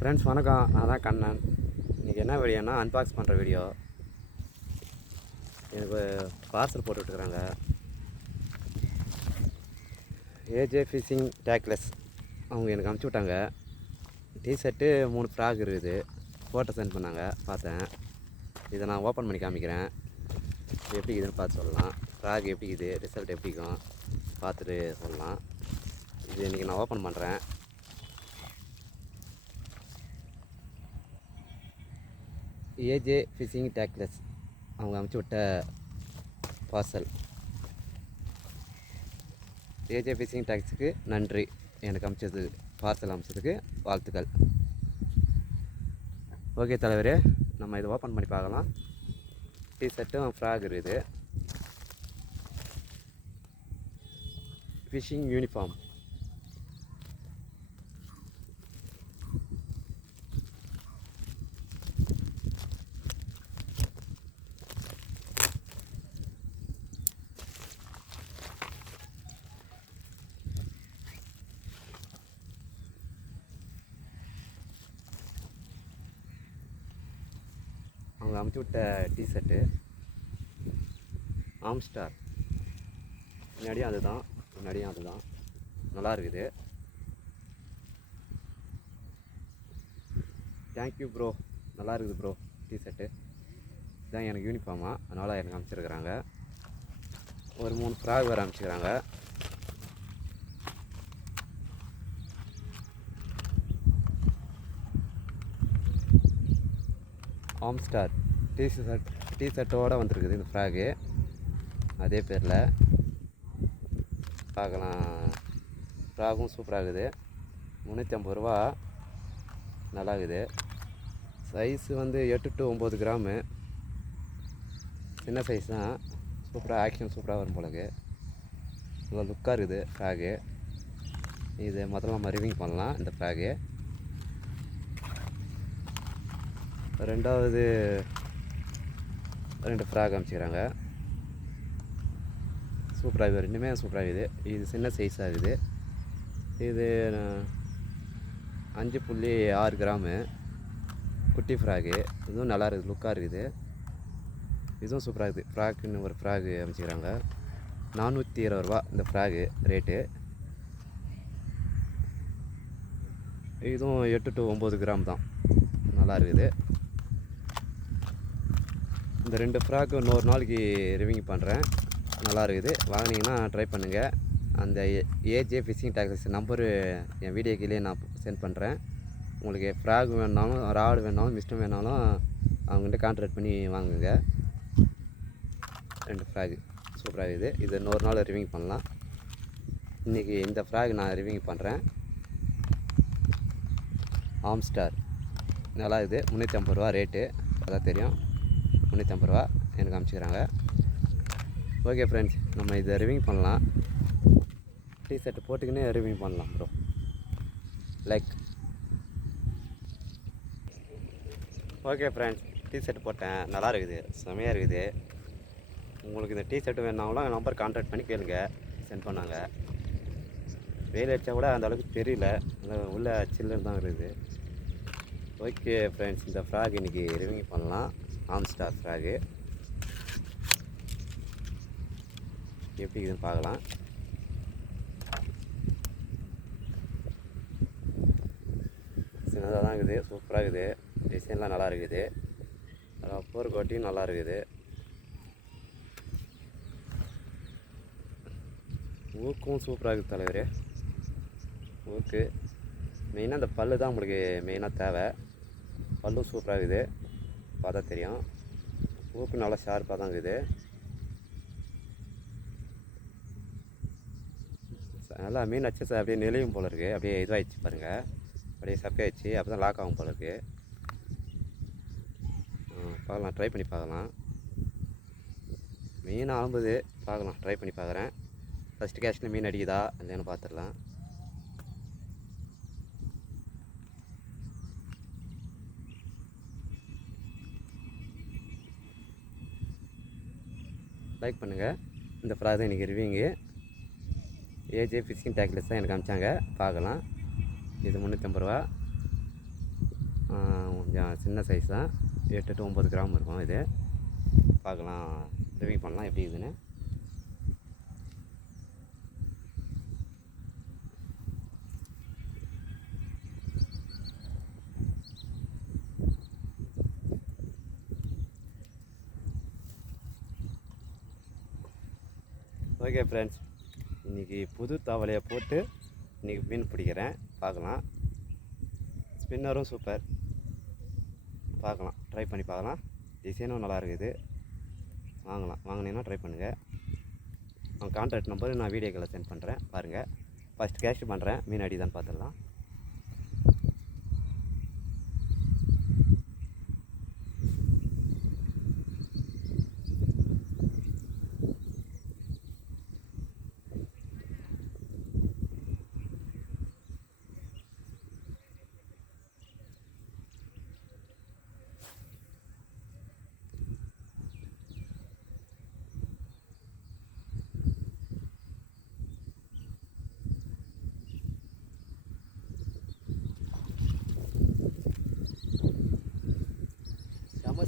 Friends வணக்கம், நான் தான் கண்ணன். இன்றைக்கி என்ன வீடியோனா அன்பாக்ஸ் பண்ணுற வீடியோ. எனக்கு பார்சல் போட்டுட்ருக்குறாங்க. ஏஜே ஃபிஷிங் டேக்லெஸ் அவங்க எனக்கு அனுப்பிச்சி விட்டாங்க. டிஷர்ட்டு 3 ஃப்ராக் இருக்குது. ஃபோட்டோ சென்ட் பண்ணாங்க, பார்த்தேன். இதை நான் ஓப்பன் பண்ணி காமிக்கிறேன். எப்படி இருக்குதுன்னு பார்த்து சொல்லலாம். ஃப்ராக் எப்படி இருக்குது, ரிசல்ட் எப்படி இருக்கும் பார்த்துட்டு சொல்லலாம். இது இன்றைக்கி நான் ஓப்பன் பண்ணுறேன். ஏஜே ஃபிஷிங் டேக்லெஸ் அவங்க அனுப்பிச்சி விட்ட பார்சல். ஏஜே ஃபிஷிங் டேக்ஸுக்கு நன்றி. எனக்கு அனுப்பிச்சது பார்சல் அனுப்பிச்சதுக்கு வாழ்த்துக்கள். ஓகே தலைவரே, நம்ம இதை ஓப்பன் பண்ணி பார்க்கலாம். டிஷர்ட்டும் ஃப்ராக் இருக்குது. Fishing uniform. அவங்க அமுச்சு விட்ட டிஷர்ட்டு ஆம்ஸ்டார். முன்னாடியும் அதுதான் நல்லா இருக்குது. தேங்க்யூ ப்ரோ, நல்லா இருக்குது ப்ரோ. டிஷர்ட்டு இதுதான் எனக்கு யூனிஃபார்மாக, அதனால் எனக்கு அனுப்பிச்சிருக்கிறாங்க. ஒரு 3 ஃப்ராக் வேறு அனுப்பிச்சிக்கிறாங்க. ஆம்ஸ்டார் டிஷர்ட்டோடு வந்திருக்குது இந்த ஃப்ராகு. அதே பேரில் பார்க்கலாம். ஃப்ராகும் சூப்பராக இருக்குது. 350 ரூபா. நல்லா இருக்குது. சைஸு வந்து 8 to 9 கிராமு. சின்ன சைஸ் தான். சூப்பராக ஆக்ஷன் சூப்பராக வரும் போலக்கு. நல்லா லுக்காக இருக்குது ஃப்ராகு. இது முதல்ல நம்ம ரிவிங் பண்ணலாம். இந்த ஃப்ராகு ரெண்டாவது 2 ஃப்ராக் அனுப்பிச்சிக்கிறாங்க. சூப்பராக இருக்குது. ரெண்டுமே சூப்பராக இருக்குது. இது சின்ன சைஸாக இருக்குது. இது 5.6 கிராமு குட்டி ஃப்ராகு. இதுவும் நல்லா இருக்குது, லுக்காக இருக்குது. இதுவும் சூப்பராக இருக்குது. ஃப்ராக்குன்னு ஒரு ஃப்ராகு அனுப்பிச்சிக்கிறாங்க. 420 ரூபா இந்த ஃப்ராகு ரேட்டு. இதுவும் 8 to 9 கிராம் தான். நல்லா இருக்குது. இந்த 2 ஃப்ராக்கு இன்னொரு நாளைக்கு ரிவிங் பண்ணுறேன். நல்லா இருக்குது. வாங்கினீங்கன்னா ட்ரை பண்ணுங்கள். அந்த ஏஜே ஃபிஷிங் டேக்ஸஸ் நம்பரு என் வீடியோ கீழே நான் சென்ட் பண்ணுறேன். உங்களுக்கு ஃப்ராக் வேணாலும், ராடு வேணாலும், மிஸ்டம் வேணாலும் அவங்ககிட்ட கான்ட்ராக்ட் பண்ணி வாங்குங்க. 2 ஃப்ராகு சூப்பராக இருக்குது. இது இன்னொரு நாள் ரிவிங் பண்ணலாம். இன்றைக்கி இந்த ஃப்ராக் நான் ரிவிங் பண்ணுறேன். ஆம்ஸ்டார் நல்லா இருக்குது. 350 ரூபா ரேட்டு. அதான் தெரியும். 350 ரூபா எனக்கு அனுப்பிச்சிக்கிறாங்க. ஓகே ஃப்ரெண்ட்ஸ், நம்ம இதை ரிவிங் பண்ணலாம். டிஷர்ட்டு போட்டுக்கினே ரிவிங் பண்ணலாம் bro. Like. Okay friends, T-shirt போட்டேன். நல்லா இருக்குது, செமையாக இருக்குது. உங்களுக்கு இந்த டிஷர்ட்டு வேணாலும் என் நம்பர் கான்டாக்ட் பண்ணி கேளுங்க. சென்ட் பண்ணாங்க. வெயில் அடித்தா கூட அந்த அளவுக்கு தெரியல. உள்ள சில்லுன்னு தான் இருக்குது. ஓகே ஃப்ரெண்ட்ஸ், இந்த ஃப்ராக் இன்றைக்கி ரிவிங் பண்ணலாம். ஆம்ஸ்டார் ஃப்ராகு எப்படி இருக்குதுன்னு பார்க்கலாம். சின்னதாக தான் இருக்குது. சூப்பராக இருக்குது. டிசைன்லாம் நல்லா இருக்குது. ரப்பர் கோட்டியும் நல்லா இருக்குது. ஊக்கும் சூப்பராக இருக்குது தலைவரே. ஊக்கு மெயினாக இந்த பல்லு தான் உங்களுக்கு மெயினாக தேவை. பல்லும் சூப்பராக இருக்குது, பார்த்தா தெரியும். ஊக்கு நல்லா ஷார்ப்பாக தான் இருக்குது. நல்லா மீன் வச்சு அப்படியே நெளியும் போல இருக்குது. அப்படியே இதுவாகிடுச்சு பாருங்கள். அப்படியே சப்பையாகிடுச்சு. அப்போ தான் லாக் ஆகும் போல இருக்குது. பார்க்கலாம், ட்ரை பண்ணி பார்க்கலாம். மீன் ஆகும்போது பார்க்கலாம், ட்ரை பண்ணி பார்க்குறேன். ஃபஸ்ட்டு கேஷில் மீன் அடிக்குதா இல்லைன்னு பார்த்துடலாம். லைக் பண்ணுங்கள். இந்த ஃப்ராக் தான் இன்றைக்கி ரிவியூங்க. ஏஜே ஃபிஷிங் டேக்லெஸ் தான் எனக்கு அனுப்பிச்சாங்க. பார்க்கலாம். இது 350 ரூபா. கொஞ்சம் சின்ன சைஸ் தான், 8 to 9 கிராம் இருக்கும். இது பார்க்கலாம், ரிவ்யூ பண்ணலாம் எப்படி இருக்குதுன்னு. ஓகே ஃப்ரெண்ட்ஸ், இன்றைக்கி புது தவளையை போட்டு இன்றைக்கி மீன் பிடிக்கிறேன். பார்க்கலாம். ஸ்பின்னரும் சூப்பர், பார்க்கலாம், ட்ரை பண்ணி பார்க்கலாம். டிசைனும் நல்லா இருக்குது. வாங்கினீங்கன்னா ட்ரை பண்ணுங்கள். அவங்க கான்டாக்ட் நம்பர் நான் வீடியோக்களை சென்ட் பண்ணுறேன், பாருங்கள். ஃபஸ்ட் கேஷ் பண்ணுறேன், மீன் அடி தான் பார்த்துடலாம்.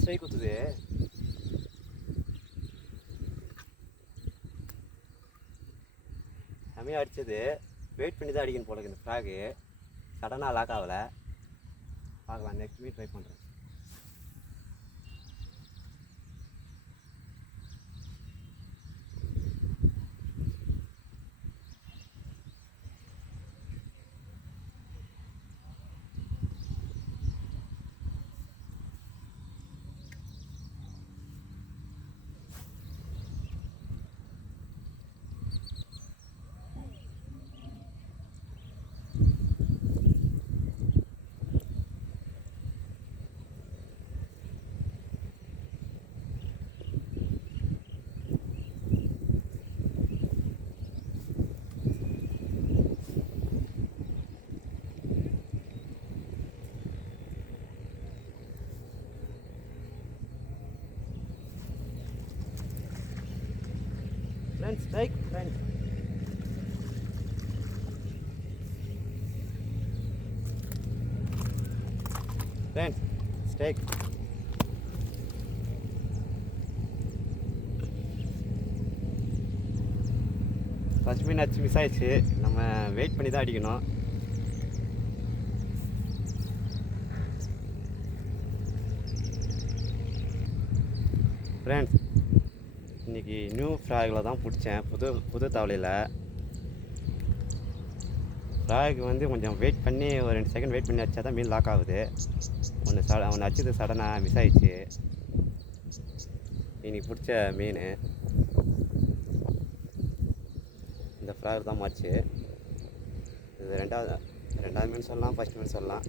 ஸ்ட்ரைக் குத்துது. செமையாக அடித்தது. வெயிட் பண்ணி தான் அடிக்கணும் போல இந்த ஃப்ராகு. சடனாக லாக் ஆகலை. பார்க்கலாம், நெக்ஸ்ட் வீக் ட்ரை பண்ணுறேன். Strike, friends. Friends, strike. First மீன் அடிச்சு மிஸ் ஆயிடுச்சு. நம்ம வெயிட் பண்ணி தான் அடிக்கணும். ஃப்ரெண்ட்ஸ், இன்றைக்கி நியூ ஃப்ராகில் தான் பிடிச்சேன். புது தவளையில் ஃப்ராக் வந்து கொஞ்சம் வெயிட் பண்ணி ஒரு 2 செகண்ட் வெயிட் பண்ணி அடித்தா தான் மீன் லாக் ஆகுது. ஒன்று அடிச்சது சடனாக மிஸ் ஆயிடுச்சு. இன்றைக்கி பிடிச்ச மீன் இந்த ஃப்ராக் தான் மாச்சு. இது ரெண்டாவது மீன் சொல்லலாம், ஃபஸ்ட் மீன் சொல்லலாம்.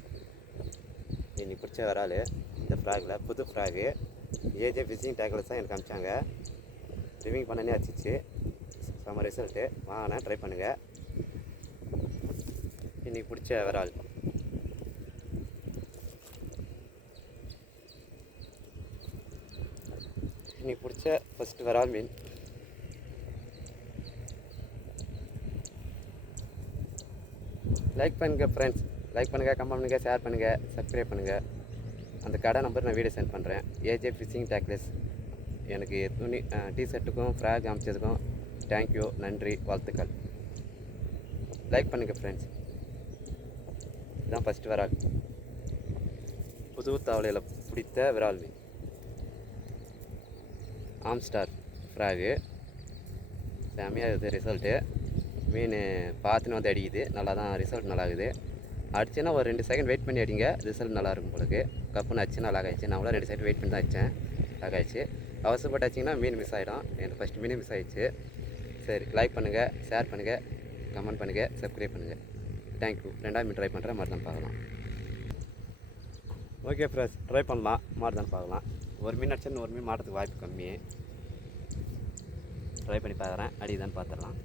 இன்றைக்கி பிடிச்ச வரால் இந்த ஃப்ராகில் புது ஃப்ராகு. ஏஜே ஃபிஷிங் டேக்கில் தான் எனக்கு அனுப்பிச்சாங்க. ரிவிங் பண்ணனே அடிச்சிச்சு. செம்ம ரிசல்ட்டு. வாங்கினா ட்ரை பண்ணுங்கள். இன்றைக்கி பிடிச்ச விரால். இன்றைக்கி பிடிச்ச ஃபஸ்ட்டு விரால் மீன். லைக் பண்ணுங்கள் ஃப்ரெண்ட்ஸ், லைக் பண்ணுங்கள், கமெண்ட் பண்ணுங்கள், ஷேர் பண்ணுங்கள், சப்ஸ்கிரைப் பண்ணுங்கள். அந்த கடை நம்பர் நான் வீடியோ சென்ட் பண்ணுறேன். AJ fishing tackles. எனக்கு துணி டிஷர்ட்டுக்கும் ஃப்ராக் அமைச்சதுக்கும் தேங்க்யூ, நன்றி, வாழ்த்துக்கள். லைக் பண்ணுங்கள் ஃப்ரெண்ட்ஸ். இதுதான் ஃபஸ்ட்டு விரால். புது தவளையில் பிடித்த விரால் மீன். ஆம்ஸ்டார் ஃப்ராகு. செம்மையாக இருக்குது ரிசல்ட்டு. மீன் பார்த்துன்னு வந்து அடிக்குது. நல்லா தான் ரிசல்ட் நல்லா இருக்குது. அடிச்சுன்னா ஒரு 2 செகண்ட் வெயிட் பண்ணி அடிங்க, ரிசல்ட் நல்லாயிருக்கும் போலுக்கு. கப்புன்னு அடிச்சு நல்லா ஆகிடுச்சு. நான் கூட 2 செகண்ட் வெயிட் பண்ணி தான் அடித்தேன், ஆகாயிடுச்சு. அவசரப்பட்டு அடிச்சிங்கன்னா மீன் மிஸ் ஆகிடும். எனக்கு ஃபஸ்ட்டு மீன் மிஸ் ஆகிடுச்சு. சரி, லைக் பண்ணுங்கள், ஷேர் பண்ணுங்கள், கமெண்ட் பண்ணுங்கள், சப்ஸ்கிரைப் பண்ணுங்கள். தேங்க்யூ. 2ஆவது மீன் ட்ரை பண்ணுறேன், மாதிரி தான் பார்க்கலாம். ஓகே ஃப்ரெண்ட்ஸ், ட்ரை பண்ணலாம், மாதிரி தான் பார்க்கலாம். ஒரு மீன் அடிச்சா ஒரு மீன் மாட்டுறதுக்கு வாய்ப்பு கம்மி. ட்ரை பண்ணி பார்க்குறேன், அடி தான் பார்த்துடலாம்.